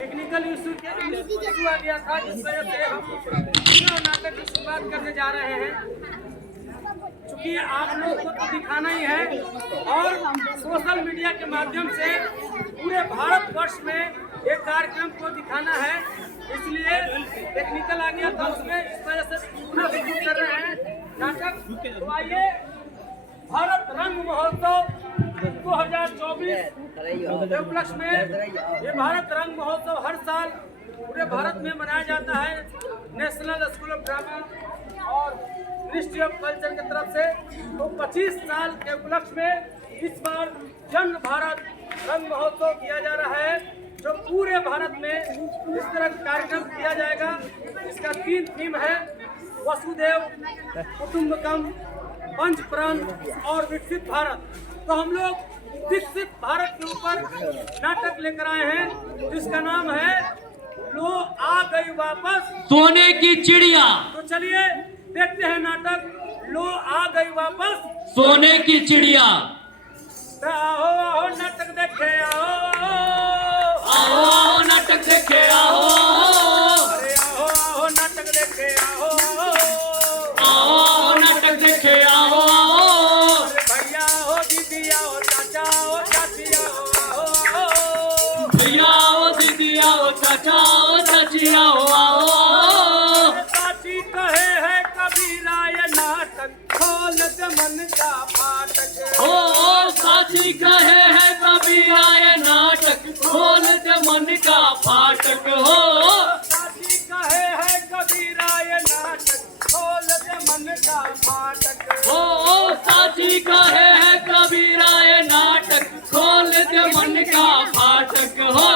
Technical issue आ गया था, जिस वजह से हम नाटक की शुरुआत करने जा रहे हैं। चूँकि आप लोग को तो दिखाना ही है और सोशल मीडिया के माध्यम से पूरे भारतवर्ष में एक कार्यक्रम को दिखाना है, इसलिए टेक्निकल आ गया था उसमें, इस वजह से पुनः शुरू कर रहे हैं नाटक। तो आइए, भारत रंग महोत्सव 2024 के उपलक्ष्य में, ये भारत रंग महोत्सव हर साल पूरे भारत में मनाया जाता है नेशनल स्कूल ऑफ ड्रामा और मिनिस्ट्री ऑफ कल्चर की तरफ से। तो 25 साल के उपलक्ष्य में इस बार जन भारत रंग महोत्सव किया जा रहा है, जो पूरे भारत में इस तरह का कार्यक्रम किया जाएगा। इसका 3 थीम है, वसुदेव कुटुंबकम, पंच प्राण और विकसित भारत। तो हम लोग विकसित भारत के ऊपर नाटक लेकर आए हैं, जिसका नाम है लो आ गई वापस सोने की चिड़िया। तो चलिए देखते हैं नाटक लो आ गई वापस सोने की चिड़िया। आओ आओ नाटक देखे आओ, आओ आओ नाटक देखे आओ, अरे आओ आओ नाटक देखे आओ, आओ आओ नाटक देखे आओ, भैया हो दीदी आओ, चाचा हो चाची आओ, भैया आओ दीदी आओ, चाचा आओ चाची आओ, आओ। चाची कहे है कबीरा ये नाटक खोल दे मन का फाटक। ओ साची कहे है कबीरा ये नाटक खोल दे मन का फाटक हो। चाची कहे है कबीरा ये नाटक खोल दे मन का फाटक। ओ साची कहे है कबीरा ये नाटक खोल दे मन का फाटक हो।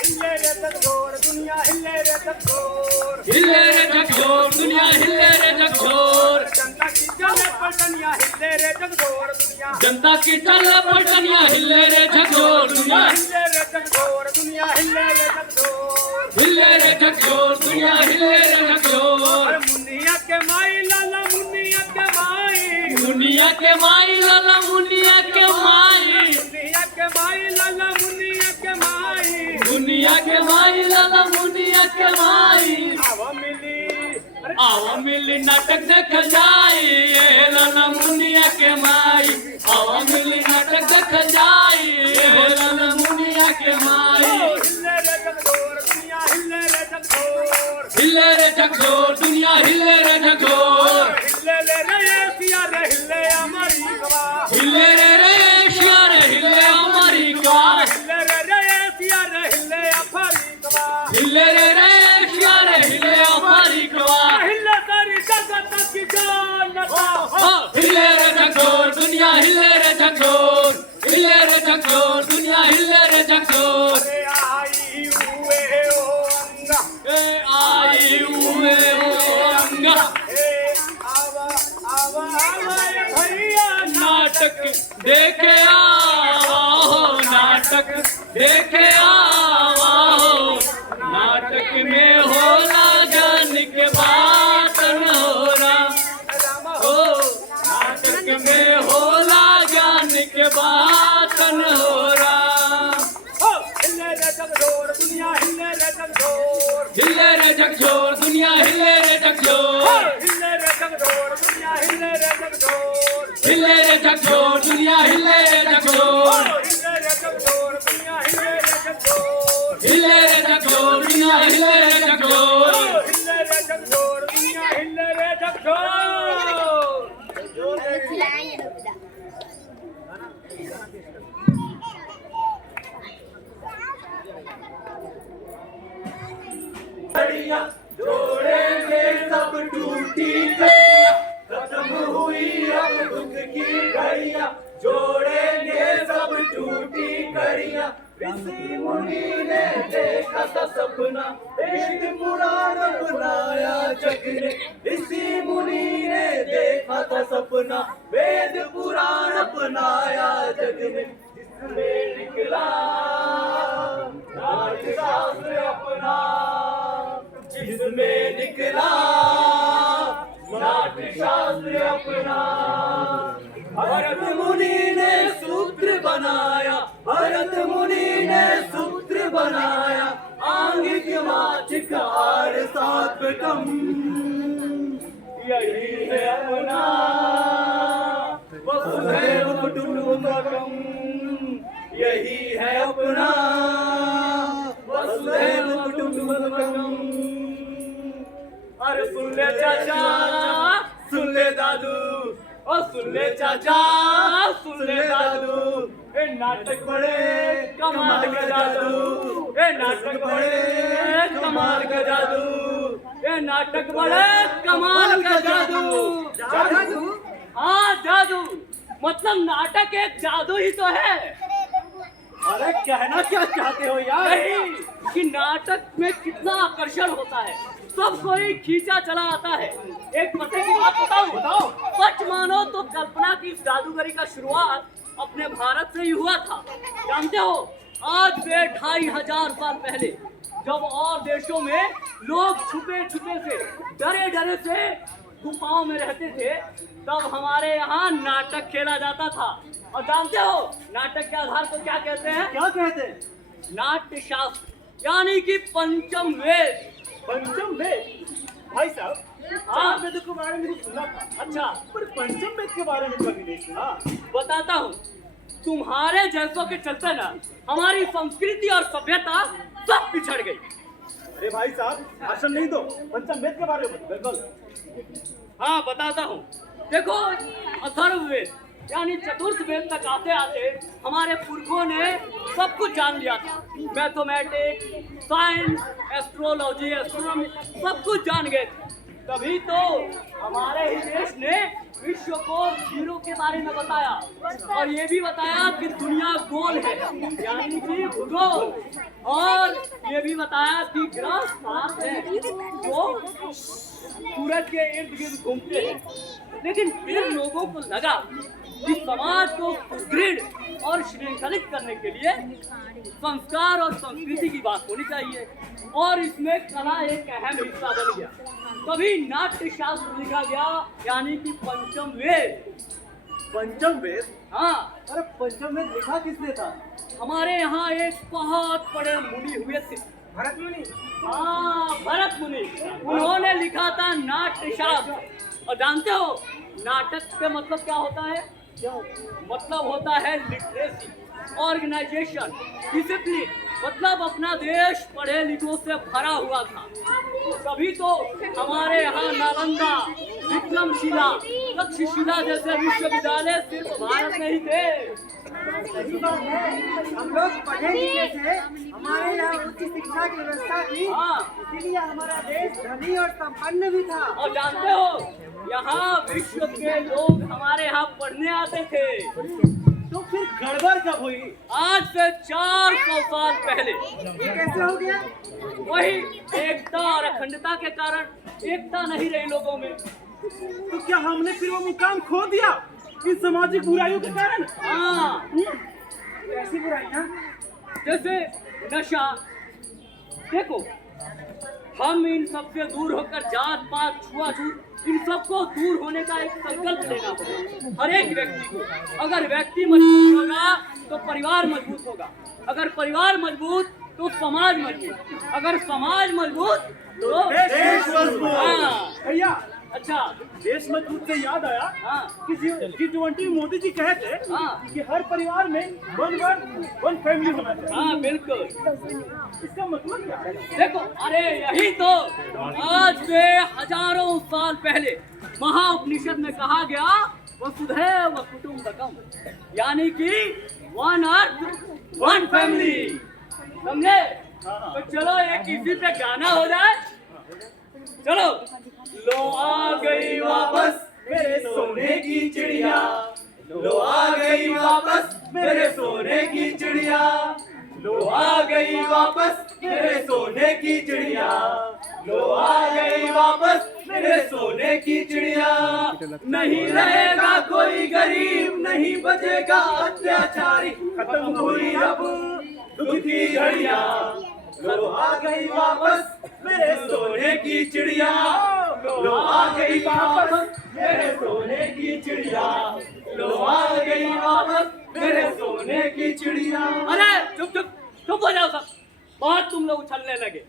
हिले रे झकझोर दुनिया हिले रे झकझोर, हिले रे झकझोर दुनिया हिले रे झकझोर, जनता की चले पलटनिया हिले रे झकझोर दुनिया, जनता की चल पलटनिया हिले रे झकझोर दुनिया, हिले रे झकझोर दुनिया हिले रे झकझोर, हिले रे झकझोर दुनिया हिले रे झकझोर। मुनिया के माई लाला मुनिया के माई, मुनिया के माई लाला मुनिया के माई, मुनिया के माई लाला मुनिया के माई, मुनिया के माई लाला मुनिया के माई। आवा मिली आओ मिली नाटक देख जाई ये लाला मुनिया के माई, आओ मिली नाटक देख जाई ये लाला मुनिया के माई। हिले रे झकझोर दुनिया हिले रे झकझोर, हिले रे झकझोर दुनिया हिले रे झकझोर, हिले रे सिया रे हिले हमारी गवा, हिले रे एशिया रे हिले हमारी का, हिले रे सिया रे हिले अफरी गवा, हिले रे एशिया रे हिले हमारी का। हिले सारी जगत की जानता, हिले रे झकझोर दुनिया हिले रे झकझोर, हिले रे झकझोर दुनिया हिले रे झकझोर। अरे आई हुए ओ अंगा, ए आई हुए ओ अंगा, ए आवा आवा आवा ये भैया नाटक देखे आवा हो, नाटक देखे आवा हो। नाटक में होला जन के बातन हो राम हो, नाटक में होला जन के बातन हो राम। हो हिले रे झकझोर दुनिया हिले रे झकझोर, हिले रे झकझोर दुनिया हिले रे झकझोर, हिले रे झकझोर दुनिया हिले रे झकझोर, हिले रे झकझोर दुनिया हिले रे झकझोर, हिले रे झकझोर दुनिया हिले रे झकझोर, हिले रे झकझोर दुनिया हिले रे झकझोर। हिले रे झकझोर दुनिया हिले रे झकझोर। घड़ियां जोड़ेंगे सब टूटी घड़ियां, खत्म हुई अब दुख की घड़ियां, जोड़ेंगे सब टूटी घड़ियां। ऋषि मुनि ने देखा था सपना, वेद पुराण बनाया जग ने, ऋषि मुनि ने देखा था सपना, वेद पुराण बनाया जग ने, जिसमें निकला नाट्यशास्त्र अपना, जिसमें निकला नाट्यशास्त्र अपना। भरत मुनि ने सूत्र बनाया, भरत मुनि ने सूत्र बनाया, आंगिक माचिक आर सात पे कम, यही है अपना वसुधैव कुटुंबकम, यही है अपना वसुधैव कुटुंबकम। अरे सुन ले चाचा सुन ले दादू, और सुन ले चाचा सुन ले दादू, ए नाटक बड़े कमाल का जादू, ए नाटक बड़े कमाल का जादू, ए नाटक बड़े कमाल का जादू। जादू? हाँ जादू, मतलब नाटक एक जादू ही तो है। अरे कहना क्या चाहते हो यार? नहीं कि नाटक में कितना आकर्षण होता है, सब कोई खींचा चला आता है। एक पते की बात बताओ, सच मानो तो कल्पना की इस जादूगरी का शुरुआत अपने भारत से ही हुआ था। जानते हो, आज से 2500 साल पहले जब और देशों में लोग छुपे छुपे से डरे डरे से गुफाओं में रहते थे, तब हमारे यहाँ नाटक खेला जाता था। और जानते हो नाटक के आधार पर क्या कहते हैं? क्या कहते हैं? नाट्य शास्त्र, यानी कि पंचम वेद। पंचम वेद? भाई साहब, हाँ वेद के बारे में सुना था, अच्छा, पर पंचम वेद के बारे में कभी नहीं सुना। बताता हूँ। तुम्हारे जैसों के चलते ना हमारी संस्कृति और सभ्यता सब पिछड़ गई। अरे भाई साहब, भाषण नहीं दो, पंचम वेद के बारे में बिल्कुल। हाँ बताता हूँ। देखो, अथर्ववेद यानी चतुर्थ वेद तक आते आते हमारे पुरखों ने सब कुछ जान लिया था। मैथमेटिक्स, साइंस, एस्ट्रोलॉजी, एस्ट्रोनॉमी सब कुछ जान गए थे। तभी तो हमारे ही देश ने विश्व को जीरो के बारे में बताया, और ये भी बताया कि दुनिया गोल है, यानी कि भूगोल, और ये भी बताया कि ग्रह 7 है जो सूरज के इर्द गिर्द घूमते हैं। लेकिन फिर लोगों को लगा कि समाज को सुदृढ़ और श्रृंखलित करने के लिए संस्कार और संस्कृति की बात होनी चाहिए, और इसमें कला एक अहम हिस्सा बन गया। तभी नाट्य शास्त्र लिखा गया, यानी कि पंचम वेद। पंचम वेद? हाँ। अरे पंचम वेद लिखा किसने था? हमारे यहाँ एक बहुत बड़े मुनि हुए थे, भरत मुनि। हाँ भरत मुनि, उन्होंने लिखा था नाट्य शास्त्र। और जानते हो नाटक का मतलब क्या होता है? मतलब होता है लिटरेसी, ऑर्गेनाइजेशन, डिसिप्लिन। मतलब अपना देश पढ़े लिखों से भरा हुआ था। तभी तो हमारे यहाँ नालंदा, विक्रमशिला, तक्षशिला जैसे विश्वविद्यालय सिर्फ भारत में ही थे। हम लोग पढ़े लिखे थे, हमारे यहाँ उच्च शिक्षा की व्यवस्था थी, हाँ। इसीलिए हमारा देश धनी और संपन्न भी था। और जानते हो यहाँ विश्व के लोग हमारे यहाँ पढ़ने आते थे। तो फिर गड़बड़ कब हुई? आज से 400 साल पहले। ये कैसे हो गया? वही एकता और अखंडता के कारण एकता नहीं रही लोगों में। तो क्या हमने फिर वो मुकाम खो दिया इन सामाजिक बुराइयों के कारण? हाँ, ऐसी बुराइयां जैसे नशा। देखो, हम इन सबसे दूर होकर जात पात, छुआछूत, इन सबको दूर होने का एक संकल्प लेना पड़ेगा हर एक व्यक्ति को। अगर व्यक्ति मजबूत होगा तो परिवार मजबूत होगा, अगर परिवार मजबूत तो समाज मजबूत, अगर समाज मजबूत तो देश मजबूत। हाँ। भैया, अच्छा, देश मजबूत से याद आया हाँ कि G20 मोदी जी कहे थे हाँ कि हर परिवार में वन फैमिली होना चाहिए। हाँ बिल्कुल। इसका मतलब क्या है? देखो, अरे यही तो आज से हजारों साल पहले महाउपनिषद में कहा गया, वसुधैव कुटुंबकम, यानी कि वन अर्थ वन फैमिली। समझे? तो चलो एक इसी पे गाना हो जाए। चलो। लो आ गई वापस मेरे सोने की चिड़िया, लो आ गई वापस मेरे सोने की चिड़िया, लो आ गई वापस मेरे सोने की चिड़िया, लो आ गई वापस मेरे सोने की चिड़िया। नहीं रहेगा कोई गरीब, नहीं बचेगा अत्याचारी, खत्म हुई अब दुख की घड़ियाँ। लो आ गई वापस मेरे सोने की चिड़िया, लो आ गई वापस मेरे सोने की चिड़िया, लो आ गई वापस मेरे सोने की चिड़िया। अरे चुप चुप चुप हो जाओ सब। बहुत तुम लोग उछलने लगे,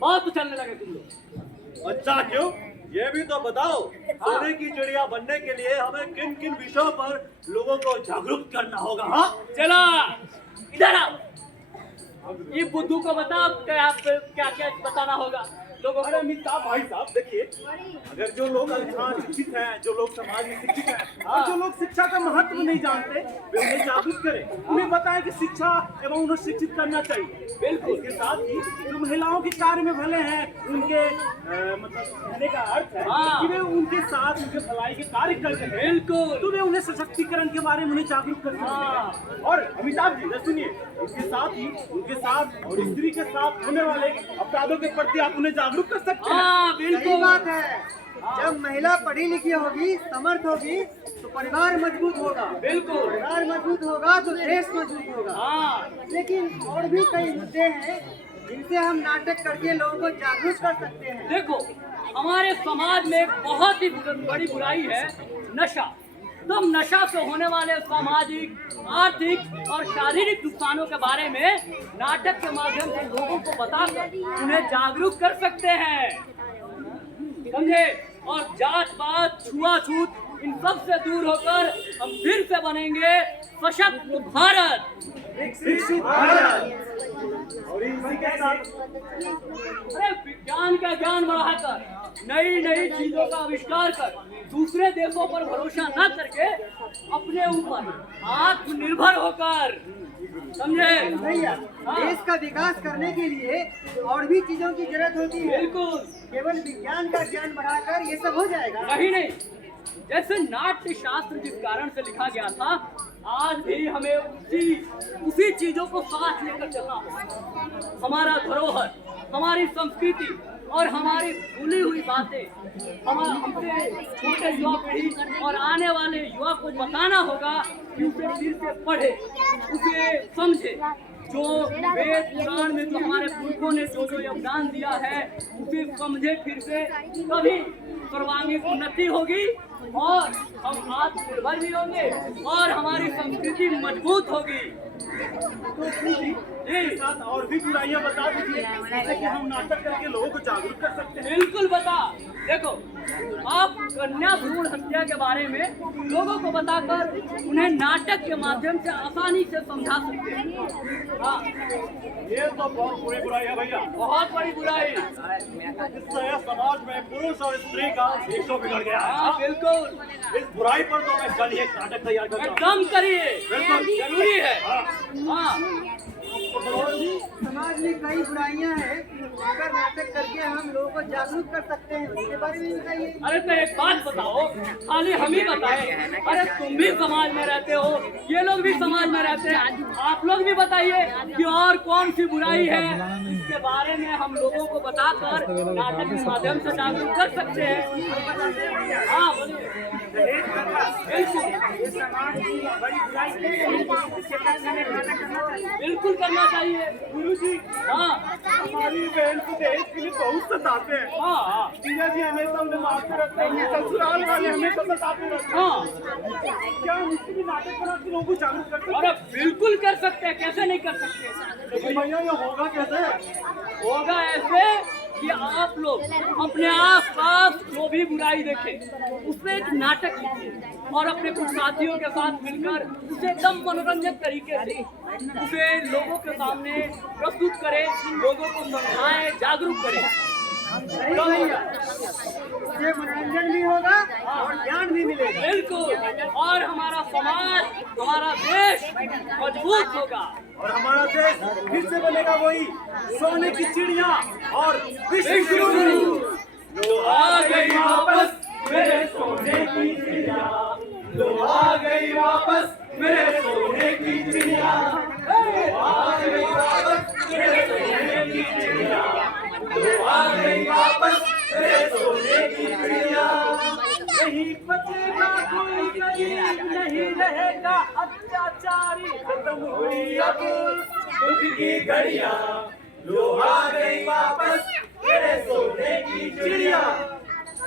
बहुत उछलने लगे तुम लोग। अच्छा क्यों? ये भी तो बताओ, सोने की चिड़िया बनने के लिए हमें किन किन विषयों पर लोगों को जागरूक करना होगा? हाँ, चलो इधर आओ, ये बुद्धू को बताओ क्या क्या क्या बताना होगा लोगों अरे को। मिताब भाई साहब देखिए, अगर जो लोग शिक्षित हैं, जो लोग समाज में शिक्षित हैं और जो लोग शिक्षा का महत्व नहीं जानते, वे उन्हें जागरूक करें, उन्हें बताएं कि शिक्षा एवं उन्हें शिक्षित करना चाहिए। बिल्कुल। इसके साथ ही जो महिलाओं के कार्य में भले हैं, उनके मतलब कहने का अर्थ है हाँ। कि वे उनके साथ उनके भलाई के कार्य कर रहे हैं, बिल्कुल। तो वे उन्हें सशक्तिकरण के बारे में उन्हें जागरूक कर सकते हैं। और अमिताभ जी सुनिए, इसके साथ ही उनके साथ और स्त्री के साथ होने वाले अपराधों के प्रति आप उन्हें जागरूक कर सकते हैं। हाँ सही बिल्कुल। बात है। जब महिला पढ़ी लिखी होगी, समर्थ होगी, तो परिवार मजबूत होगा। बिल्कुल। परिवार मजबूत होगा तो देश मजबूत होगा। हाँ लेकिन और भी कई मुद्दे हैं जिनसे हम नाटक करके लोगों को जागरूक कर सकते हैं। देखो, हमारे समाज में एक बहुत ही बड़ी बुराई है नशा। तुम नशा से होने वाले सामाजिक, आर्थिक और शारीरिक नुकसानों के बारे में नाटक के माध्यम से लोगों को बताकर उन्हें जागरूक कर सकते हैं, समझे? और जात पात, छुआछूत इन सब से दूर होकर हम फिर से बनेंगे सशक्त भारत। शिक्षित भारत। और इसी के साथ अरे विज्ञान का ज्ञान बढ़ाकर नई नई चीजों का आविष्कार कर दूसरे देशों पर भरोसा न करके अपने ऊपर आत्मनिर्भर होकर, समझे? भैया, देश का विकास करने के लिए और भी चीजों की जरूरत होती है। बिल्कुल। केवल विज्ञान का ज्ञान बढ़ाकर ये सब हो जाएगा? नहीं नहीं, जैसे नाट्य शास्त्र जिस कारण से लिखा गया था, आज भी हमें उसी चीजों को साथ लेकर चलना होगा। हमारा धरोहर, हमारी संस्कृति और हमारी भूली हुई बातें हमसे छोटे युवा पीढ़ी और आने वाले युवा को बताना होगा कि उसे फिर से पढ़े, उसे समझे। जो वेद पुराण में जो हमारे पुरखों ने जो जो योगदान दिया है उसे समझे फिर से, तभी सर्वांगीण उन्नति होगी और हम आत्मनिर्भर भी होंगे और हमारी संस्कृति मजबूत होगी। तो इसके साथ और भी बुराइयां बता दीजिए, जैसे कि हम नाटक करके लोगों को जागरूक कर सकते हैं। बिल्कुल बता। देखो, आप कन्या भ्रूण हत्या के बारे में लोगों को बताकर उन्हें नाटक के माध्यम से आसानी से समझा सकते हैं। हाँ, ये तो बहुत बुरी बुराई है भैया, बहुत बड़ी बुराई। इससे समाज में पुरुष और स्त्री का रेशो बिगड़ गया है। हाँ बिल्कुल, इस बुराई पर तो मैं कल ही एक नाटक तैयार करता हूँ। एकदम करिए, बिल्कुल। जरूरी है। हाँ। हाँ और भी समाज में कई बुराइयां हैं जिनका नाटक करके हम लोगों को जागरूक कर सकते हैं, उसके बारे में बताइए। अरे तो एक बात बताओ, खाली हम ही बताए? अरे तुम भी समाज में रहते हो, ये लोग भी समाज में रहते हैं, आप लोग भी बताइए कि और कौन सी बुराई है इसके बारे में हम लोगों को बताकर नाटक के माध्यम से जागरूक कर सकते हैं। हाँ बोलिए। बिल्कुल ये समाज की बड़ी बुराई है, इसके पक्ष में नाटक करना चाहिए। बिल्कुल करना चाहिए। गुरुजी, हाँ हमारी बहन को दहेज के लिए बहुत सताते हैं। हाँ जीजा जी हमेशा उन्हें मारते रहते हैं, ससुराल वाले हमेशा सताते रहते हैं। हाँ, क्या हम इसके भी नाटक बना के लोगों को जागरूक कर सकते अरे हैं? बिल्कुल कर सकते हैं, कैसे नहीं कर सकते? लेकिन भैया ये होगा कैसे? होगा ऐसे कि आप लोग अपने आस पास जो भी बुराई देखें उसमें एक नाटक कीजिए और अपने कुछ साथियों के साथ मिलकर उसे एकदम मनोरंजक तरीके से उसे लोगों के सामने प्रस्तुत करें, लोगों को समझाएं, जागरूक करें। सही भैया, इससे मनोरंजन भी होगा और ज्ञान भी मिलेगा। बिल्कुल, और हमारा समाज, हमारा देश मजबूत होगा। और हमारा देश फिर से बनेगा वही सोने की चिड़िया और विश्व गुरु। लो आ गई वापस मेरे सोने की चिड़िया, लो आ गई वापस मेरे सोने की चिड़िया, आ गई वापस मेरे सोने की चिड़िया, लो आ गई वापस मेरे सोने की चिड़िया। नहीं बचेगा कोई गरीब, नहीं रहेगा अत्याचारी, खत्म हुई अब दुख की घड़ियां, लो आ गई वापस मेरे सोने की चिड़िया।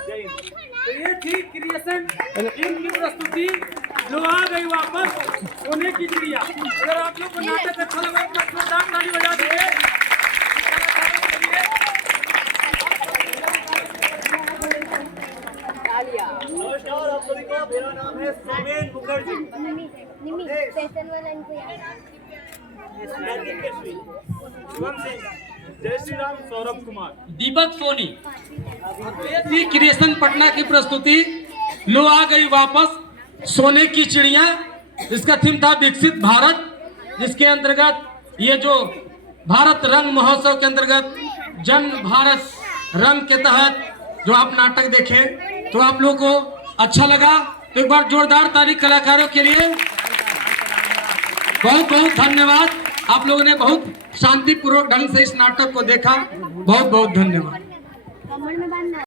तो ये थी क्रिएशन टीम की प्रस्तुति, जो आ गई वापस सोने की चिड़िया। अगर आप लोग को नाटक अच्छा लगा तो जोरदार ताली बजा दीजिए। एस सोमेन मुखर्जी, शिवम सिंह, जय श्री राम सौरभ कुमार, दीपक सोनी। दी क्रिएशन पटना की प्रस्तुति लो आ गई वापस सोने की चिड़िया। इसका थीम था विकसित भारत, जिसके अंतर्गत ये जो भारत रंग महोत्सव के अंतर्गत जन भारत रंग के तहत जो आप नाटक देखे तो आप लोगों को अच्छा लगा। तो एक बार जोरदार तारीफ कलाकारों के लिए। बहुत बहुत धन्यवाद। आप लोगों ने बहुत शांतिपूर्वक ढंग से इस नाटक को देखा। बहुत बहुत धन्यवाद।